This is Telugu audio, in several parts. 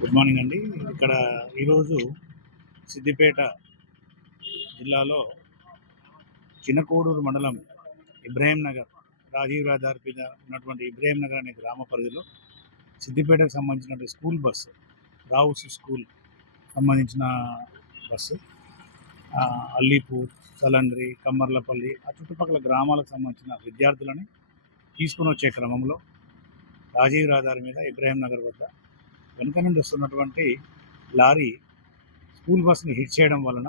గుడ్ మార్నింగ్ అండి. ఇక్కడ ఈరోజు సిద్దిపేట జిల్లాలో చిన్నకోడూరు మండలం ఇబ్రాహీం నగర్ రాజీవ్ రహదారి మీద ఉన్నటువంటి ఇబ్రాహీం నగర్ అనే గ్రామ పరిధిలో సిద్దిపేటకు సంబంధించినటువంటి స్కూల్ బస్సు రావుస్ స్కూల్ సంబంధించిన బస్సు అల్లీపూర్, సలండ్రి, కమ్మర్లపల్లి ఆ చుట్టుపక్కల గ్రామాలకు సంబంధించిన విద్యార్థులని తీసుకుని వచ్చే క్రమంలో రాజీవ్ రహదారి మీద ఇబ్రాహీం నగర్ వద్ద వెనుక నుండి వస్తున్నటువంటి లారీ స్కూల్ బస్ని హిట్ చేయడం వలన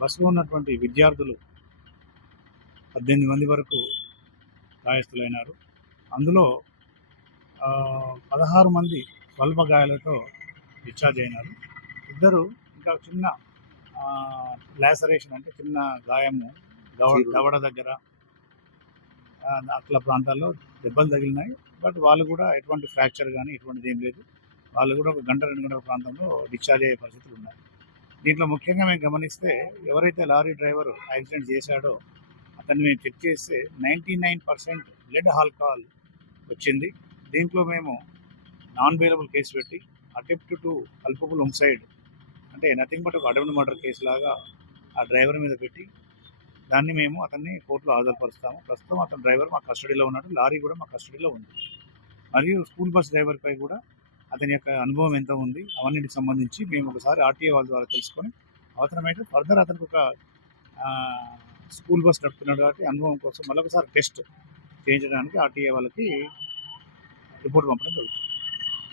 బస్సులో ఉన్నటువంటి విద్యార్థులు 18 మంది వరకు గాయస్తులైనారు. అందులో 16 మంది స్వల్ప గాయాలతో డిశ్చార్జ్ అయినారు. ఇద్దరు ఇంకా చిన్న లాసరేషన్ అంటే చిన్న గాయము దవడ దగ్గర అట్లా ప్రాంతాల్లో దెబ్బలు తగిలినాయి. బట్ వాళ్ళు కూడా ఎటువంటి ఫ్రాక్చర్ కానీ ఎటువంటిది ఏం లేదు. వాళ్ళు కూడా 1 గంట 2 గంటల ప్రాంతంలో డిశ్చార్జ్ అయ్యే పరిస్థితులు ఉన్నాయి. దీంట్లో ముఖ్యంగా మేము గమనిస్తే ఎవరైతే లారీ డ్రైవర్ యాక్సిడెంట్ చేశాడో అతన్ని మేము చెక్ చేస్తే 99% బ్లడ్ ఆల్కహాల్ వచ్చింది. దీంట్లో మేము నాన్ బెయిలబుల్ కేసు పెట్టి అటెంప్ట్ టు కల్పబుల్ హోమ్సైడ్ అంటే నథింగ్ బట్ ఒక అటెంప్ట్ మర్డర్ కేసు లాగా ఆ డ్రైవర్ మీద పెట్టి దాన్ని మేము అతన్ని కోర్టులో హాజరుపరుస్తాము. ప్రస్తుతం అతని డ్రైవర్ మా కస్టడీలో ఉన్నాడు, లారీ కూడా మా కస్టడీలో ఉంది. మరియు స్కూల్ బస్ డ్రైవర్పై కూడా అతని యొక్క అనుభవం ఎంత ఉంది అవన్నిటికి సంబంధించి మేము ఒకసారి ఆర్టీఏ వాళ్ళ ద్వారా తెలుసుకొని అవసరమైతే ఫర్దర్ అతనికి ఒక స్కూల్ బస్ నడుపుతున్నాడు కాబట్టి అనుభవం కోసం మరొకసారి టెస్ట్ చేయించడానికి ఆర్టీఏ వాళ్ళకి రిపోర్ట్ పంపడం జరుగుతుంది.